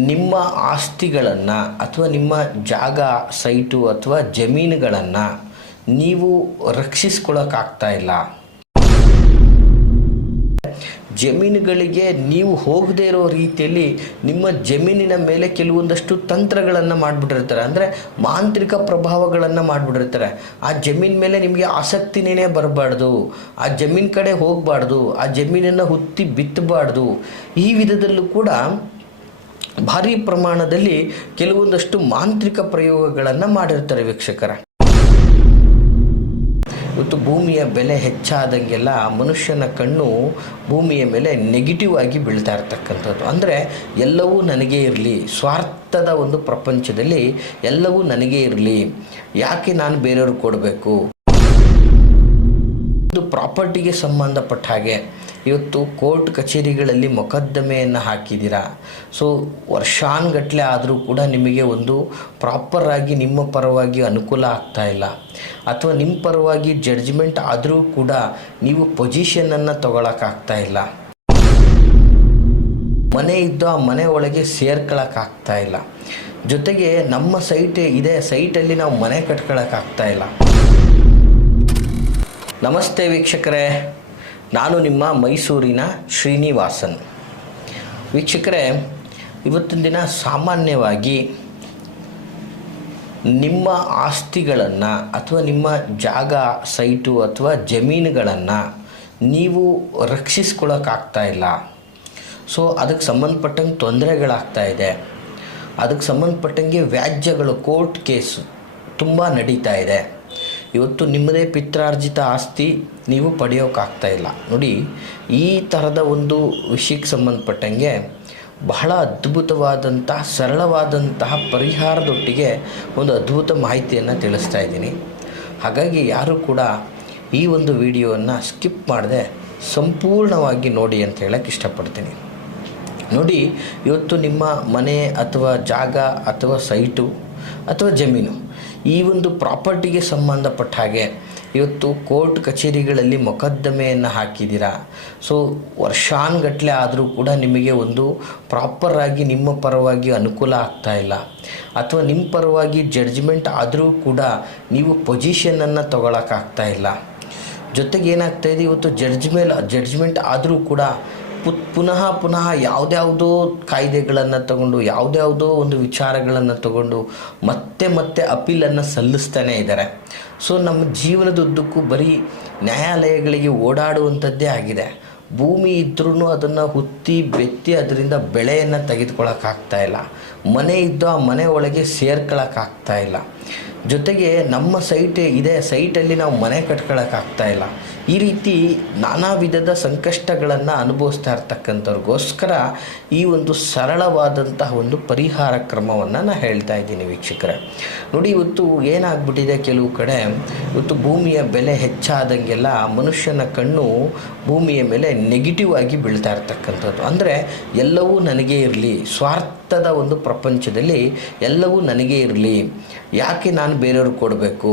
ನಿಮ್ಮ ಆಸ್ತಿಗಳನ್ನು ಅಥವಾ ನಿಮ್ಮ ಜಾಗ, ಸೈಟು ಅಥವಾ ಜಮೀನುಗಳನ್ನು ನೀವು ರಕ್ಷಿಸ್ಕೊಳ್ಳೋಕ್ಕಾಗ್ತಾ ಇಲ್ಲ. ಜಮೀನುಗಳಿಗೆ ನೀವು ಹೋಗದೇ ಇರೋ ರೀತಿಯಲ್ಲಿ ನಿಮ್ಮ ಜಮೀನಿನ ಮೇಲೆ ಕೆಲವೊಂದಷ್ಟು ತಂತ್ರಗಳನ್ನು ಮಾಡಿಬಿಟ್ಟಿರ್ತಾರೆ. ಅಂದರೆ ಮಾಂತ್ರಿಕ ಪ್ರಭಾವಗಳನ್ನು ಮಾಡಿಬಿಟ್ಟಿರ್ತಾರೆ. ಆ ಜಮೀನ ಮೇಲೆ ನಿಮಗೆ ಆಸಕ್ತಿನೇ ಬರಬಾರ್ದು, ಆ ಜಮೀನು ಕಡೆ ಹೋಗಬಾರ್ದು, ಆ ಜಮೀನನ್ನು ಹುತ್ತಿ ಬಿತ್ತಬಾರ್ದು. ಈ ವಿಧದಲ್ಲೂ ಕೂಡ ಭಾರಿ ಪ್ರಮಾಣದಲ್ಲಿ ಕೆಲವೊಂದಷ್ಟು ಮಾಂತ್ರಿಕ ಪ್ರಯೋಗಗಳನ್ನು ಮಾಡಿರ್ತಾರೆ ವೀಕ್ಷಕರ. ಇವತ್ತು ಭೂಮಿಯ ಬೆಲೆ ಹೆಚ್ಚಾದಂಗೆಲ್ಲ ಮನುಷ್ಯನ ಕಣ್ಣು ಭೂಮಿಯ ಮೇಲೆ ನೆಗೆಟಿವ್ ಆಗಿ ಬೀಳ್ತಾ ಇರ್ತಕ್ಕಂಥದ್ದು. ಅಂದರೆ ಎಲ್ಲವೂ ನನಗೇ ಇರಲಿ, ಸ್ವಾರ್ಥದ ಒಂದು ಪ್ರಪಂಚದಲ್ಲಿ ಎಲ್ಲವೂ ನನಗೇ ಇರಲಿ, ಯಾಕೆ ನಾನು ಬೇರೆಯವ್ರಿಗೆ ಕೊಡಬೇಕು. ಒಂದು ಪ್ರಾಪರ್ಟಿಗೆ ಸಂಬಂಧಪಟ್ಟ ಹಾಗೆ ಇವತ್ತು ಕೋರ್ಟ್ ಕಚೇರಿಗಳಲ್ಲಿ ಮೊಕದ್ದಮೆಯನ್ನು ಹಾಕಿದ್ದೀರಾ. ಸೊ ವರ್ಷಾನುಗಟ್ಟಲೆ ಆದರೂ ಕೂಡ ನಿಮಗೆ ಒಂದು ಪ್ರಾಪರಾಗಿ ನಿಮ್ಮ ಪರವಾಗಿ ಅನುಕೂಲ ಆಗ್ತಾ ಇಲ್ಲ, ಅಥವಾ ನಿಮ್ಮ ಪರವಾಗಿ ಜಡ್ಜ್ಮೆಂಟ್ ಆದರೂ ಕೂಡ ನೀವು ಪೊಸಿಷನನ್ನು ತಗೊಳಕ್ಕಾಗ್ತಾ ಇಲ್ಲ. ಮನೆ ಇದ್ದು ಆ ಮನೆ ಒಳಗೆ ಸೇರ್ಕೊಳ್ಳೋಕ್ಕಾಗ್ತಾ ಇಲ್ಲ. ಜೊತೆಗೆ ನಮ್ಮ ಸೈಟ್ ಇದೆ, ಸೈಟಲ್ಲಿ ನಾವು ಮನೆ ಕಟ್ಕೊಳ್ಳೋಕ್ಕಾಗ್ತಾ ಇಲ್ಲ. ನಮಸ್ತೆ ವೀಕ್ಷಕರೇ, ನಾನು ನಿಮ್ಮ ಮೈಸೂರಿನ ಶ್ರೀನಿವಾಸನ್. ವೀಕ್ಷಕರೇ, ಇವತ್ತಿನ ದಿನ ಸಾಮಾನ್ಯವಾಗಿ ನಿಮ್ಮ ಆಸ್ತಿಗಳನ್ನು ಅಥವಾ ನಿಮ್ಮ ಜಾಗ, ಸೈಟು ಅಥವಾ ಜಮೀನುಗಳನ್ನು ನೀವು ರಕ್ಷಿಸ್ಕೊಳ್ಳೋಕ್ಕಾಗ್ತಾ ಇಲ್ಲ. ಸೊ ಅದಕ್ಕೆ ಸಂಬಂಧಪಟ್ಟಂಗೆ ತೊಂದರೆಗಳಾಗ್ತಾ ಇದೆ. ಅದಕ್ಕೆ ಸಂಬಂಧಪಟ್ಟಂಗೆ ವ್ಯಾಜ್ಯಗಳು, ಕೋರ್ಟ್ ಕೇಸು ತುಂಬ ನಡೀತಾ ಇದೆ. ಇವತ್ತು ನಿಮ್ಮದೇ ಪಿತ್ರಾರ್ಜಿತ ಆಸ್ತಿ ನೀವು ಪಡೆಯೋಕ್ಕಾಗ್ತಾ ಇಲ್ಲ. ನೋಡಿ, ಈ ಥರದ ಒಂದು ವಿಷಯಕ್ಕೆ ಸಂಬಂಧಪಟ್ಟಂಗೆ ಬಹಳ ಅದ್ಭುತವಾದಂತಹ ಸರಳವಾದಂತಹ ಪರಿಹಾರದೊಟ್ಟಿಗೆ ಒಂದು ಅದ್ಭುತ ಮಾಹಿತಿಯನ್ನು ತಿಳಿಸ್ತಾ ಇದ್ದೀನಿ. ಹಾಗಾಗಿ ಯಾರೂ ಕೂಡ ಈ ಒಂದು ವಿಡಿಯೋವನ್ನು ಸ್ಕಿಪ್ ಮಾಡದೆ ಸಂಪೂರ್ಣವಾಗಿ ನೋಡಿ ಅಂತ ಹೇಳಕ್ಕೆ ಇಷ್ಟಪಡ್ತೀನಿ. ನೋಡಿ, ಇವತ್ತು ನಿಮ್ಮ ಮನೆ ಅಥವಾ ಜಾಗ ಅಥವಾ ಸೈಟು ಅಥವಾ ಜಮೀನು, ಈ ಒಂದು ಪ್ರಾಪರ್ಟಿಗೆ ಸಂಬಂಧಪಟ್ಟ ಹಾಗೆ ಇವತ್ತು ಕೋರ್ಟ್ ಕಚೇರಿಗಳಲ್ಲಿ ಮೊಕದ್ದಮೆಯನ್ನು ಹಾಕಿದ್ದೀರಾ. ಸೊ ವರ್ಷಾನುಗಟ್ಟಲೆ ಆದರೂ ಕೂಡ ನಿಮಗೆ ಒಂದು ಪ್ರಾಪರಾಗಿ ನಿಮ್ಮ ಪರವಾಗಿ ಅನುಕೂಲ ಆಗ್ತಾ ಇಲ್ಲ, ಅಥವಾ ನಿಮ್ಮ ಪರವಾಗಿ ಜಡ್ಜ್ಮೆಂಟ್ ಆದರೂ ಕೂಡ ನೀವು ಪೊಸಿಷನನ್ನು ತಗೊಳಕ್ಕಾಗ್ತಾ ಇಲ್ಲ. ಜೊತೆಗೆ ಏನಾಗ್ತಾಯಿದೆ, ಇವತ್ತು ಜಡ್ಜ್ಮೆಂಟ್ ಆದರೂ ಕೂಡ ಪುನಃ ಯಾವುದ್ಯಾವುದೋ ಕಾಯ್ದೆಗಳನ್ನು ತಗೊಂಡು, ಯಾವುದ್ಯಾವುದೋ ಒಂದು ವಿಚಾರಗಳನ್ನು ತಗೊಂಡು ಮತ್ತೆ ಅಪೀಲನ್ನು ಸಲ್ಲಿಸ್ತಾನೇ ಇದ್ದಾರೆ. ಸೊ ನಮ್ಮ ಜೀವನದುದ್ದಕ್ಕೂ ಬರೀ ನ್ಯಾಯಾಲಯಗಳಿಗೆ ಓಡಾಡುವಂಥದ್ದೇ ಆಗಿದೆ. ಭೂಮಿ ಇದ್ರೂ ಅದನ್ನು ಹುತ್ತಿ ಬೆತ್ತಿ ಅದರಿಂದ ಬೆಳೆಯನ್ನು ತೆಗೆದುಕೊಳ್ಳೋಕ್ಕಾಗ್ತಾ ಇಲ್ಲ. ಮನೆ ಇದ್ದು ಆ ಮನೆ ಒಳಗೆ ಸೇರ್ಕೊಳ್ಳೋಕ್ಕಾಗ್ತಾ ಇಲ್ಲ. ಜೊತೆಗೆ ನಮ್ಮ ಸೈಟ್ ಇದೆ, ಸೈಟಲ್ಲಿ ನಾವು ಮನೆ ಕಟ್ಕೊಳ್ಳೋಕ್ಕಾಗ್ತಾ ಇಲ್ಲ. ಈ ರೀತಿ ನಾನಾ ವಿಧದ ಸಂಕಷ್ಟಗಳನ್ನು ಅನುಭವಿಸ್ತಾ ಇರ್ತಕ್ಕಂಥವ್ರಿಗೋಸ್ಕರ ಈ ಒಂದು ಸರಳವಾದಂತಹ ಒಂದು ಪರಿಹಾರ ಕ್ರಮವನ್ನು ನಾನು ಹೇಳ್ತಾ ಇದ್ದೀನಿ ವೀಕ್ಷಕರೇ. ನೋಡಿ, ಇವತ್ತು ಏನಾಗ್ಬಿಟ್ಟಿದೆ, ಕೆಲವು ಕಡೆ ಇವತ್ತು ಭೂಮಿಯ ಬೆಲೆ ಹೆಚ್ಚಾದಂಗೆಲ್ಲ ಮನುಷ್ಯನ ಕಣ್ಣು ಭೂಮಿಯ ಮೇಲೆ ನೆಗೆಟಿವ್ ಆಗಿ ಬೀಳ್ತಾ ಇರ್ತಕ್ಕಂಥದ್ದು. ಅಂದರೆ ಎಲ್ಲವೂ ನನಗೇ ಇರಲಿ, ಸ್ವಾರ್ಥದ ಒಂದು ಪ್ರಪಂಚದಲ್ಲಿ ಎಲ್ಲವೂ ನನಗೇ ಇರಲಿ, ಯಾಕೆ ನಾನು ಬೇರೆಯವ್ರಿಗೆ ಕೊಡಬೇಕು.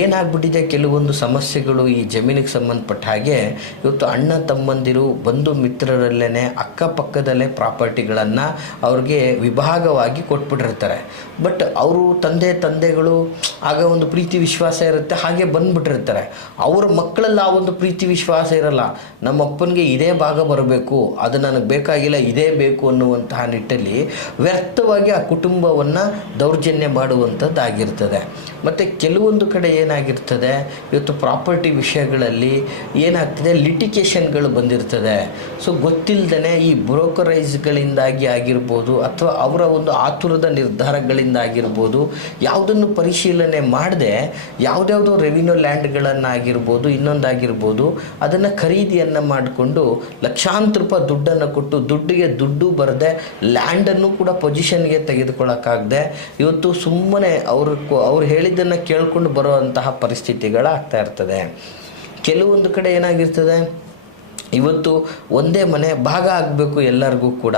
ಏನಾಗ್ಬಿಟ್ಟಿದೆ, ಕೆಲವೊಂದು ಸಮಸ್ಯೆಗಳು ಈ ಜಮೀನಿಗೆ ಸಂಬಂಧಪಟ್ಟ ಹಾಗೆ ಇವತ್ತು ಅಣ್ಣ ತಮ್ಮಂದಿರು, ಬಂಧು ಮಿತ್ರರಲ್ಲೇ ಅಕ್ಕಪಕ್ಕದಲ್ಲೇ ಪ್ರಾಪರ್ಟಿಗಳನ್ನು ಅವ್ರಿಗೆ ವಿಭಾಗವಾಗಿ ಕೊಟ್ಬಿಟ್ಟಿರ್ತಾರೆ. ಬಟ್ ಅವರು ತಂದೆಗಳು ಆಗ ಒಂದು ಪ್ರೀತಿ ವಿಶ್ವಾಸ ಇರುತ್ತೆ, ಹಾಗೆ ಬಂದುಬಿಟ್ಟಿರ್ತಾರೆ. ಅವರ ಮಕ್ಕಳಲ್ಲಿ ಆ ಒಂದು ಪ್ರೀತಿ ವಿಶ್ವಾಸ ಇರಲ್ಲ. ನಮ್ಮ ಅಪ್ಪನಿಗೆ ಇದೇ ಭಾಗ ಬರಬೇಕು, ಅದು ನನಗೆ ಬೇಕಾಗಿಲ್ಲ, ಇದೇ ಬೇಕು ಅನ್ನುವಂತಹ ನಿಟ್ಟಲ್ಲಿ ವ್ಯರ್ಥವಾಗಿ ಆ ಕುಟುಂಬವನ್ನು ದೌರ್ಜನ್ಯ ಮಾಡುವಂಥದ್ದಾಗಿರ್ತದೆ. ಮತ್ತು ಕೆಲವೊಂದು ಕಡೆ ಏನಾಗಿರ್ತದೆ, ಇವತ್ತು ಪ್ರಾಪರ್ಟಿ ವಿಷಯಗಳಲ್ಲಿ ಏನಾಗ್ತದೆ, ಲಿಟಿಗೇಷನ್ಗಳು ಬಂದಿರ್ತದೆ. ಸೊ ಗೊತ್ತಿಲ್ಲದೇ ಈ ಬ್ರೋಕರೈಸ್ಗಳಿಂದಾಗಿ ಆಗಿರ್ಬೋದು, ಅಥವಾ ಅವರ ಒಂದು ಆತುರದ ನಿರ್ಧಾರಗಳಿಂದ ಆಗಿರ್ಬೋದು, ಯಾವುದನ್ನು ಪರಿಶೀಲನೆ ಮಾಡದೆ ಯಾವುದ್ಯಾವುದೋ ರೆವಿನ್ಯೂ ಲ್ಯಾಂಡ್ಗಳನ್ನಾಗಿರ್ಬೋದು, ಇನ್ನೊಂದಾಗಿರ್ಬೋದು, ಅದನ್ನು ಖರೀದಿಯನ್ನು ಮಾಡಿಕೊಂಡು ಲಕ್ಷಾಂತರ ರೂಪಾಯಿ ದುಡ್ಡನ್ನು ಕೊಟ್ಟು ದುಡ್ಡಿಗೆ ದುಡ್ಡು ಬರದೆ ಲ್ಯಾಂಡನ್ನು ಕೂಡ ಪೊಸಿಷನ್ಗೆ ತೆಗೆದುಕೊಳ್ಳೋಕ್ಕಾಗದೆ ಇವತ್ತು ಸುಮ್ಮನೆ ಅವ್ರು ಹೇಳಿದ್ದನ್ನು ಕೇಳ್ಕೊಂಡು ಬರುವಂತಹ ಪರಿಸ್ಥಿತಿಗಳಾಗ್ತಾ ಇರ್ತದೆ. ಕೆಲವೊಂದು ಕಡೆ ಏನಾಗಿರ್ತದೆ, ಇವತ್ತು ಒಂದೇ ಮನೆ ಭಾಗ ಆಗಬೇಕು ಎಲ್ಲರಿಗೂ ಕೂಡ.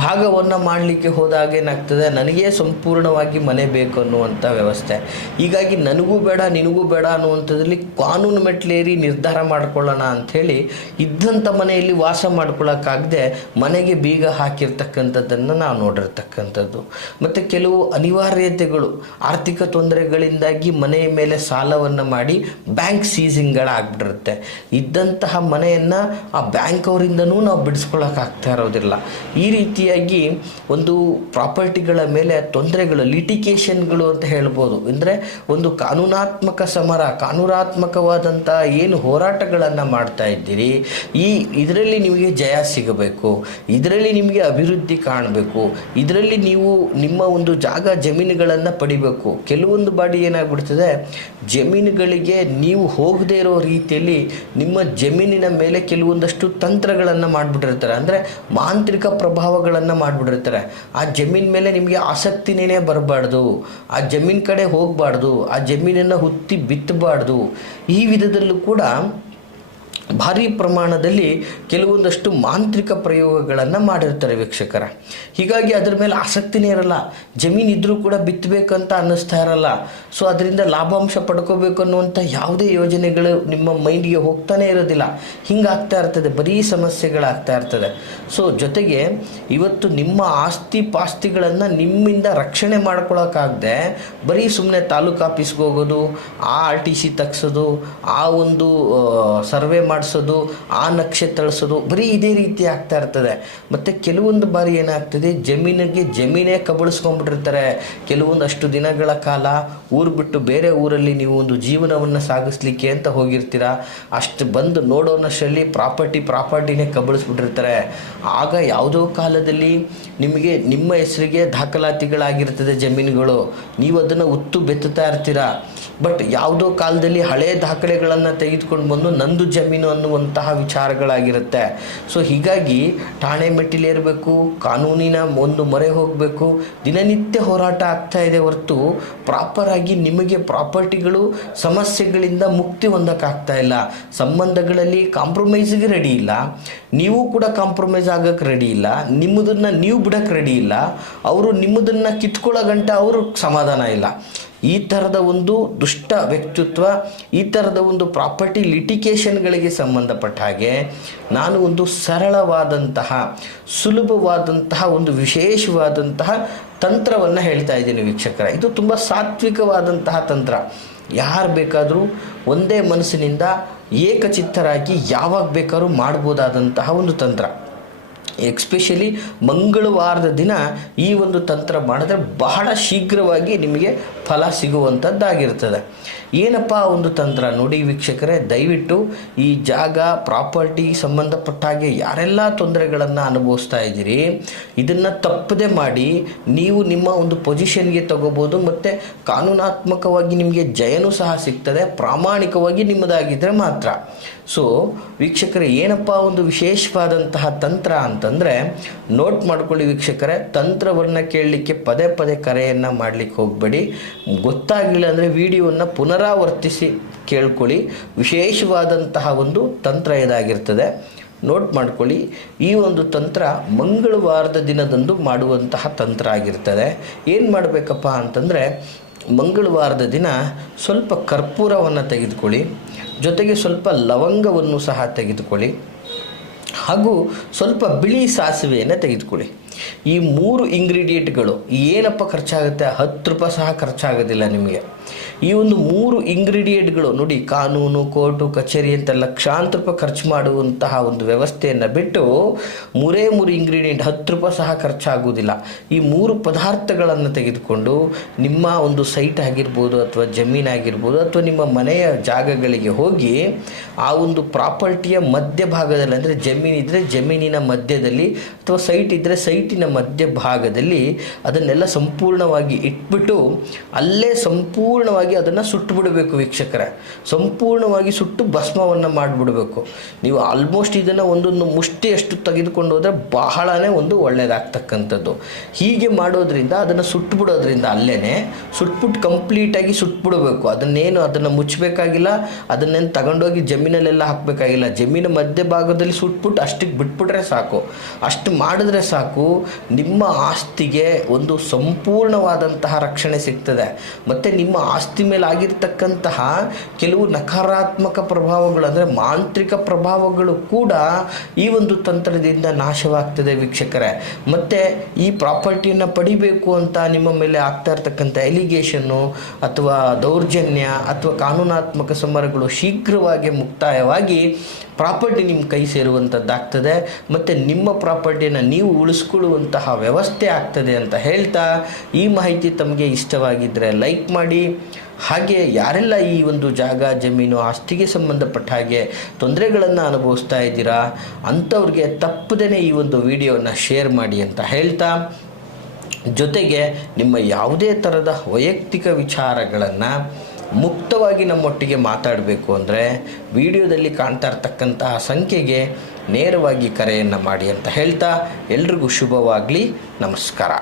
ಭಾಗವನ್ನು ಮಾಡಲಿಕ್ಕೆ ಹೋದಾಗ ಏನಾಗ್ತದೆ, ನನಗೇ ಸಂಪೂರ್ಣವಾಗಿ ಮನೆ ಬೇಕು ಅನ್ನುವಂಥ ವ್ಯವಸ್ಥೆ. ಹೀಗಾಗಿ ನನಗೂ ಬೇಡ ನಿನಗೂ ಬೇಡ ಅನ್ನುವಂಥದ್ರಲ್ಲಿ ಕಾನೂನು ಮೆಟ್ಲೇರಿ ನಿರ್ಧಾರ ಮಾಡ್ಕೊಳ್ಳೋಣ ಅಂಥೇಳಿ ಇದ್ದಂಥ ಮನೆಯಲ್ಲಿ ವಾಸ ಮಾಡ್ಕೊಳ್ಳೋಕ್ಕಾಗದೆ ಮನೆಗೆ ಬೀಗ ಹಾಕಿರ್ತಕ್ಕಂಥದ್ದನ್ನು ನಾವು ನೋಡಿರ್ತಕ್ಕಂಥದ್ದು. ಮತ್ತು ಕೆಲವು ಅನಿವಾರ್ಯತೆಗಳು, ಆರ್ಥಿಕ ತೊಂದರೆಗಳಿಂದಾಗಿ ಮನೆಯ ಮೇಲೆ ಸಾಲವನ್ನು ಮಾಡಿ ಬ್ಯಾಂಕ್ ಸೀಸಿಂಗ್ಗಳಾಗ್ಬಿಟ್ಟಿರುತ್ತೆ. ಇದ್ದಂತಹ ಮನೆಯನ್ನು ಆ ಬ್ಯಾಂಕ್ ಅವರಿಂದನೂ ನಾವು ಬಿಡಿಸ್ಕೊಳ್ಳೋಕ್ಕಾಗ್ತಾ ಇರೋದಿಲ್ಲ. ಈ ರೀತಿಯಾಗಿ ಒಂದು ಪ್ರಾಪರ್ಟಿಗಳ ಮೇಲೆ ತೊಂದರೆಗಳು, ಲಿಟಿಗೇಷನ್ಗಳು ಅಂತ ಹೇಳ್ಬೋದು. ಅಂದರೆ ಒಂದು ಕಾನೂನಾತ್ಮಕ ಸಮರ, ಕಾನೂನಾತ್ಮಕವಾದಂಥ ಏನು ಹೋರಾಟಗಳನ್ನು ಮಾಡ್ತಾ ಇದ್ದೀರಿ, ಇದರಲ್ಲಿ ನಿಮಗೆ ಜಯ ಸಿಗಬೇಕು, ಇದರಲ್ಲಿ ನಿಮಗೆ ಅಭಿವೃದ್ಧಿ ಕಾಣಬೇಕು, ಇದರಲ್ಲಿ ನೀವು ನಿಮ್ಮ ಒಂದು ಜಾಗ ಜಮೀನುಗಳನ್ನು ಪಡಿಬೇಕು. ಕೆಲವೊಂದು ಬಾಡಿ ಏನಾಗ್ಬಿಡ್ತದೆ, ಜಮೀನುಗಳಿಗೆ ನೀವು ಹೋಗದೇ ಇರೋ ರೀತಿಯಲ್ಲಿ ನಿಮ್ಮ ಜಮೀನಿನ ಮೇಲೆ ಕೆಲವೊಂದಷ್ಟು ತಂತ್ರಗಳನ್ನು ಮಾಡಿಬಿಟ್ಟಿರ್ತಾರೆ. ಅಂದರೆ ಮಾಂತ್ರಿಕ ಪ್ರಭಾವಗಳನ್ನು ಮಾಡಿಬಿಟ್ಟಿರ್ತಾರೆ. ಆ ಜಮೀನ್ ಮೇಲೆ ನಿಮಗೆ ಆಸಕ್ತಿನೇ ಬರಬಾರ್ದು, ಆ ಜಮೀನ್ ಕಡೆ ಹೋಗಬಾರ್ದು, ಆ ಜಮೀನನ್ನು ಹುತ್ತಿ ಬಿತ್ತಬಾರ್ದು. ಈ ವಿಧದಲ್ಲೂ ಕೂಡ ಭಾರಿ ಪ್ರಮಾಣದಲ್ಲಿ ಕೆಲವೊಂದಷ್ಟು ಮಾಂತ್ರಿಕ ಪ್ರಯೋಗಗಳನ್ನು ಮಾಡಿರ್ತಾರೆ ವೀಕ್ಷಕರ. ಹೀಗಾಗಿ ಅದರ ಮೇಲೆ ಆಸಕ್ತಿನೇ ಇರಲ್ಲ, ಜಮೀನಿದ್ರೂ ಕೂಡ ಬಿತ್ತಬೇಕಂತ ಅನ್ನಿಸ್ತಾ ಇರಲ್ಲ. ಸೊ ಅದರಿಂದ ಲಾಭಾಂಶ ಪಡ್ಕೋಬೇಕು ಅನ್ನುವಂಥ ಯಾವುದೇ ಯೋಜನೆಗಳು ನಿಮ್ಮ ಮೈಂಡಿಗೆ ಹೋಗ್ತಾನೆ ಇರೋದಿಲ್ಲ. ಹಿಂಗಾಗ್ತಾ ಇರ್ತದೆ, ಬರೀ ಸಮಸ್ಯೆಗಳಾಗ್ತಾ ಇರ್ತದೆ. ಸೊ ಜೊತೆಗೆ ಇವತ್ತು ನಿಮ್ಮ ಆಸ್ತಿ ಪಾಸ್ತಿಗಳನ್ನು ನಿಮ್ಮಿಂದ ರಕ್ಷಣೆ ಮಾಡ್ಕೊಳಕ್ಕಾಗದೆ ಬರೀ ಸುಮ್ಮನೆ ತಾಲೂಕು ಆಫೀಸ್ಗೆ ಹೋಗೋದು, ಆ RTC ತೆಗ್ಸೋದು, ಆ ಒಂದು ಸರ್ವೆ ಮಾಡಿಸೋದು, ಆ ನಕ್ಷೆ ತಳಿಸೋದು, ಬರೀ ಇದೇ ರೀತಿ ಆಗ್ತಾ ಇರ್ತದೆ. ಮತ್ತು ಕೆಲವೊಂದು ಬಾರಿ ಏನಾಗ್ತದೆ, ಜಮೀನೇ ಕಬಳಿಸ್ಕೊಂಡ್ಬಿಟ್ಟಿರ್ತಾರೆ. ಕೆಲವೊಂದಷ್ಟು ದಿನಗಳ ಕಾಲ ಊರು ಬಿಟ್ಟು ಬೇರೆ ಊರಲ್ಲಿ ನೀವು ಒಂದು ಜೀವನವನ್ನು ಸಾಗಿಸ್ಲಿಕ್ಕೆ ಅಂತ ಹೋಗಿರ್ತೀರ. ಅಷ್ಟು ಬಂದು ನೋಡೋನಷ್ಟರಲ್ಲಿ ಪ್ರಾಪರ್ಟಿನೇ ಕಬಳಿಸ್ಬಿಟ್ಟಿರ್ತಾರೆ. ಆಗ ಯಾವುದೋ ಕಾಲದಲ್ಲಿ ನಿಮಗೆ ನಿಮ್ಮ ಹೆಸರಿಗೆ ದಾಖಲಾತಿಗಳಾಗಿರ್ತದೆ ಜಮೀನುಗಳು, ನೀವು ಅದನ್ನು ಉತ್ತು ಬೆತ್ತುತ್ತಾ ಇರ್ತೀರ. ಬಟ್ ಯಾವುದೋ ಕಾಲದಲ್ಲಿ ಹಳೆಯ ದಾಖಲೆಗಳನ್ನು ತೆಗೆದುಕೊಂಡು ಬಂದು ನಂದು ಜಮೀನು ಅನ್ನುವಂತಹ ವಿಚಾರಗಳಾಗಿರುತ್ತೆ. ಸೊ ಹೀಗಾಗಿ ಠಾಣೆ ಮೆಟ್ಟಿಲೇರಬೇಕು, ಕಾನೂನಿನ ಒಂದು ಮೊರೆ ಹೋಗಬೇಕು, ದಿನನಿತ್ಯ ಹೋರಾಟ ಆಗ್ತಾ ಇದೆ ಹೊರತು ಪ್ರಾಪರಾಗಿ ನಿಮಗೆ ಪ್ರಾಪರ್ಟಿಗಳು ಸಮಸ್ಯೆಗಳಿಂದ ಮುಕ್ತಿ ಹೊಂದಕ್ಕಾಗ್ತಾ ಇಲ್ಲ. ಸಂಬಂಧಗಳಲ್ಲಿ ಕಾಂಪ್ರಮೈಸಿಗೆ ರೆಡಿ ಇಲ್ಲ, ನೀವು ಕೂಡ ಕಾಂಪ್ರಮೈಸ್ ಆಗೋಕ್ಕೆ ರೆಡಿ ಇಲ್ಲ, ನಿಮ್ಮದನ್ನು ನೀವು ಬಿಡೋಕ್ಕೆ ರೆಡಿ ಇಲ್ಲ, ಅವರು ನಿಮ್ಮದನ್ನು ಕಿತ್ಕೊಳ್ಳೋ ಗಂಟ ಅವರು ಸಮಾಧಾನ ಇಲ್ಲ. ಈ ಥರದ ಒಂದು ದುಷ್ಟ ವ್ಯಕ್ತಿತ್ವ, ಈ ಥರದ ಒಂದು ಪ್ರಾಪರ್ಟಿ ಲಿಟಿಗೇಷನ್ಗಳಿಗೆ ಸಂಬಂಧಪಟ್ಟ ಹಾಗೆ ನಾನು ಒಂದು ಸರಳವಾದಂತಹ, ಸುಲಭವಾದಂತಹ, ಒಂದು ವಿಶೇಷವಾದಂತಹ ತಂತ್ರವನ್ನು ಹೇಳ್ತಾ ಇದ್ದೀನಿ ವೀಕ್ಷಕರ. ಇದು ತುಂಬ ಸಾತ್ವಿಕವಾದಂತಹ ತಂತ್ರ. ಯಾರು ಬೇಕಾದರೂ ಒಂದೇ ಮನಸ್ಸಿನಿಂದ ಏಕಚಿತ್ತರಾಗಿ ಯಾವಾಗ ಬೇಕಾದ್ರೂ ಮಾಡ್ಬೋದಾದಂತಹ ಒಂದು ತಂತ್ರ. ಎಕ್ಸ್ಪೆಷಲಿ ಮಂಗಳವಾರದ ದಿನ ಈ ಒಂದು ತಂತ್ರ ಮಾಡಿದ್ರೆ ಬಹಳ ಶೀಘ್ರವಾಗಿ ನಿಮಗೆ ಫಲ ಸಿಗುವಂಥದ್ದಾಗಿರ್ತದೆ. ಏನಪ್ಪ ಒಂದು ತಂತ್ರ ನೋಡಿ ವೀಕ್ಷಕರೇ, ದಯವಿಟ್ಟು ಈ ಜಾಗ ಪ್ರಾಪರ್ಟಿ ಸಂಬಂಧಪಟ್ಟ ಹಾಗೆ ಯಾರೆಲ್ಲ ತೊಂದರೆಗಳನ್ನು ಅನುಭವಿಸ್ತಾ ಇದ್ದೀರಿ, ಇದನ್ನು ತಪ್ಪದೆ ಮಾಡಿ ನೀವು ನಿಮ್ಮ ಒಂದು ಪೊಸಿಷನ್ಗೆ ತಗೋಬೋದು. ಮತ್ತು ಕಾನೂನಾತ್ಮಕವಾಗಿ ನಿಮಗೆ ಜಯನೂ ಸಹ ಸಿಗ್ತದೆ, ಪ್ರಾಮಾಣಿಕವಾಗಿ ನಿಮ್ಮದಾಗಿದ್ದರೆ ಮಾತ್ರ. ಸೊ ವೀಕ್ಷಕರೇ, ಏನಪ್ಪ ಒಂದು ವಿಶೇಷವಾದಂತಹ ತಂತ್ರ ಅಂತಂದರೆ, ನೋಟ್ ಮಾಡ್ಕೊಳ್ಳಿ ವೀಕ್ಷಕರೇ. ತಂತ್ರವನ್ನು ಕೇಳಲಿಕ್ಕೆ ಪದೇ ಪದೇ ಕರೆಯನ್ನು ಮಾಡಲಿಕ್ಕೆ ಹೋಗಬೇಡಿ. ಗೊತ್ತಾಗಲಿಲ್ಲ ಅಂದರೆ ವಿಡಿಯೋವನ್ನು ಪುನರಾವರ್ತಿಸಿ ಕೇಳ್ಕೊಳ್ಳಿ. ವಿಶೇಷವಾದಂತಹ ಒಂದು ತಂತ್ರ ಇದಾಗಿರ್ತದೆ, ನೋಟ್ ಮಾಡ್ಕೊಳ್ಳಿ. ಈ ಒಂದು ತಂತ್ರ ಮಂಗಳವಾರದ ದಿನದಂದು ಮಾಡುವಂತಹ ತಂತ್ರ ಆಗಿರ್ತದೆ. ಏನು ಮಾಡಬೇಕಪ್ಪ ಅಂತಂದರೆ, ಮಂಗಳವಾರದ ದಿನ ಸ್ವಲ್ಪ ಕರ್ಪೂರವನ್ನು ತೆಗೆದುಕೊಳ್ಳಿ, ಜೊತೆಗೆ ಸ್ವಲ್ಪ ಲವಂಗವನ್ನು ಸಹ ತೆಗೆದುಕೊಳ್ಳಿ, ಹಾಗೂ ಸ್ವಲ್ಪ ಬಿಳಿ ಸಾಸಿವೆಯನ್ನು ತೆಗೆದುಕೊಳ್ಳಿ. ಈ 3 ಇಂಗ್ರೀಡಿಯೆಂಟ್ಗಳು ಏನಪ್ಪ ಖರ್ಚಾಗುತ್ತೆ, 10 ರೂಪಾಯಿ ಸಹ ಖರ್ಚಾಗೋದಿಲ್ಲ ನಿಮಗೆ. ಈ ಒಂದು 3 ಇಂಗ್ರೀಡಿಯೆಂಟ್ಗಳು ನೋಡಿ, ಕಾನೂನು, ಕೋರ್ಟು, ಕಚೇರಿ ಅಂತ ಲಕ್ಷಾಂತರ ರೂಪಾಯಿ ಖರ್ಚು ಮಾಡುವಂತಹ ಒಂದು ವ್ಯವಸ್ಥೆಯನ್ನು ಬಿಟ್ಟು 3 ಇಂಗ್ರೀಡಿಯೆಂಟ್ 10 ರೂಪಾಯಿ ಸಹ ಖರ್ಚಾಗುವುದಿಲ್ಲ. ಈ 3 ಪದಾರ್ಥಗಳನ್ನು ತೆಗೆದುಕೊಂಡು ನಿಮ್ಮ ಒಂದು ಸೈಟ್ ಆಗಿರ್ಬೋದು, ಅಥವಾ ಜಮೀನಾಗಿರ್ಬೋದು, ಅಥವಾ ನಿಮ್ಮ ಮನೆಯ ಜಾಗಗಳಿಗೆ ಹೋಗಿ ಆ ಒಂದು ಪ್ರಾಪರ್ಟಿಯ ಮಧ್ಯಭಾಗದಲ್ಲಿ, ಅಂದರೆ ಜಮೀನಿದ್ದರೆ ಜಮೀನಿನ ಮಧ್ಯದಲ್ಲಿ, ಅಥವಾ ಸೈಟ್ ಇದ್ದರೆ ಸೈಟಿನ ಮಧ್ಯಭಾಗದಲ್ಲಿ ಅದನ್ನೆಲ್ಲ ಸಂಪೂರ್ಣವಾಗಿ ಇಟ್ಬಿಟ್ಟು ಅಲ್ಲೇ ಸಂಪೂರ್ಣ ಸಂಪೂರ್ಣವಾಗಿ ಅದನ್ನು ಸುಟ್ಟು ಬಿಡಬೇಕು ವೀಕ್ಷಕರೇ. ಸಂಪೂರ್ಣವಾಗಿ ಸುಟ್ಟು ಭಸ್ಮವನ್ನು ಮಾಡಿಬಿಡಬೇಕು. ನೀವು ಆಲ್ಮೋಸ್ಟ್ ಇದನ್ನು ಒಂದೊಂದು ಮುಷ್ಟಿಯಷ್ಟು ತೆಗೆದುಕೊಂಡು ಹೋದರೆ ಬಹಳನೇ ಒಂದು ಒಳ್ಳೆಯದಾಗ್ತಕ್ಕಂಥದ್ದು. ಹೀಗೆ ಮಾಡೋದ್ರಿಂದ ಅದನ್ನು ಸುಟ್ಟು ಬಿಡೋದ್ರಿಂದ ಅಲ್ಲೇ ಸುಟ್ಬಿಟ್ಟು ಕಂಪ್ಲೀಟಾಗಿ ಸುಟ್ಬಿಡಬೇಕು. ಅದನ್ನು ಮುಚ್ಚಬೇಕಾಗಿಲ್ಲ, ಅದನ್ನೇನು ತಗೊಂಡೋಗಿ ಜಮೀನಲ್ಲೆಲ್ಲ ಹಾಕಬೇಕಾಗಿಲ್ಲ. ಜಮೀನು ಮಧ್ಯಭಾಗದಲ್ಲಿ ಸುಟ್ಬಿಟ್ಟು ಅಷ್ಟಕ್ಕೆ ಬಿಟ್ಬಿಟ್ರೆ ಸಾಕು. ಅಷ್ಟು ಮಾಡಿದ್ರೆ ಸಾಕು, ನಿಮ್ಮ ಆಸ್ತಿಗೆ ಒಂದು ಸಂಪೂರ್ಣವಾದಂತಹ ರಕ್ಷಣೆ ಸಿಗ್ತದೆ. ಮತ್ತು ನಿಮ್ಮ ಆಸ್ತಿ ಮೇಲೆ ಆಗಿರ್ತಕ್ಕಂತಹ ಕೆಲವು ನಕಾರಾತ್ಮಕ ಪ್ರಭಾವಗಳು ಅಂದರೆ ಮಾಂತ್ರಿಕ ಪ್ರಭಾವಗಳು ಕೂಡ ಈ ಒಂದು ತಂತ್ರದಿಂದ ನಾಶವಾಗ್ತದೆ ವೀಕ್ಷಕರೇ. ಮತ್ತು ಈ ಪ್ರಾಪರ್ಟಿಯನ್ನು ಪಡಿಬೇಕು ಅಂತ ನಿಮ್ಮ ಮೇಲೆ ಆಗ್ತಾ ಇರ್ತಕ್ಕಂಥ ಎಲಿಗೇಷನ್ನು ಅಥವಾ ದೌರ್ಜನ್ಯ ಅಥವಾ ಕಾನೂನಾತ್ಮಕ ಸಮರಗಳು ಶೀಘ್ರವಾಗಿ ಮುಕ್ತಾಯವಾಗಿ ಪ್ರಾಪರ್ಟಿ ನಿಮ್ಮ ಕೈ ಸೇರುವಂಥದ್ದಾಗ್ತದೆ. ಮತ್ತು ನಿಮ್ಮ ಪ್ರಾಪರ್ಟಿಯನ್ನು ನೀವು ಉಳಿಸ್ಕೊಳ್ಳುವಂತಹ ವ್ಯವಸ್ಥೆ ಆಗ್ತದೆ ಅಂತ ಹೇಳ್ತಾ, ಈ ಮಾಹಿತಿ ತಮಗೆ ಇಷ್ಟವಾಗಿದ್ದರೆ ಲೈಕ್ ಮಾಡಿ. ಹಾಗೆ ಯಾರೆಲ್ಲ ಈ ಒಂದು ಜಾಗ, ಜಮೀನು, ಆಸ್ತಿಗೆ ಸಂಬಂಧಪಟ್ಟ ಹಾಗೆ ತೊಂದರೆಗಳನ್ನು ಅನುಭವಿಸ್ತಾ ಇದ್ದೀರಾ ಅಂಥವ್ರಿಗೆ ತಪ್ಪದೇ ಈ ಒಂದು ವಿಡಿಯೋನ ಶೇರ್ ಮಾಡಿ ಅಂತ ಹೇಳ್ತಾ, ಜೊತೆಗೆ ನಿಮ್ಮ ಯಾವುದೇ ಥರದ ವೈಯಕ್ತಿಕ ವಿಚಾರಗಳನ್ನು ಮುಕ್ತವಾಗಿ ನಮ್ಮೊಟ್ಟಿಗೆ ಮಾತಾಡಬೇಕು ಅಂದರೆ ವಿಡಿಯೋದಲ್ಲಿ ಕಾಣ್ತಾ ಇರ್ತಕ್ಕಂತಹ ಸಂಖ್ಯೆಗೆ ನೇರವಾಗಿ ಕರೆಯನ್ನು ಮಾಡಿ ಅಂತ ಹೇಳ್ತಾ, ಎಲ್ರಿಗೂ ಶುಭವಾಗಲಿ. ನಮಸ್ಕಾರ.